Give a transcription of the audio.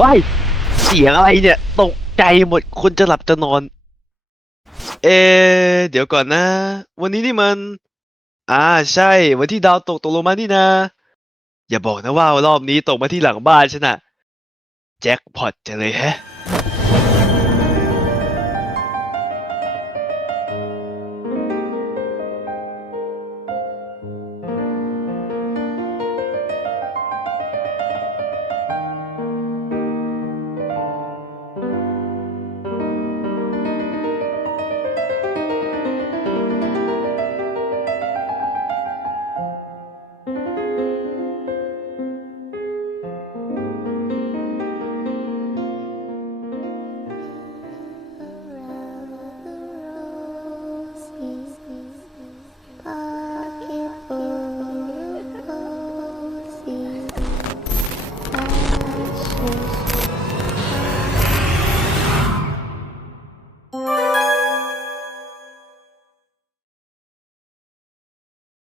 ว้ายเสียงอะไรเนี่ย ตกใจหมดคนจะหลับจะนอน เอ เดี๋ยวก่อนนะ วันนี้นี่มัน อ่าใช่ วันที่ดาวตกตกลงมานี่นะ อย่าบอกนะว่ารอบนี้ตกมาที่หลังบ้านฉันน่ะแจ็คพอตจะเลยแฮะ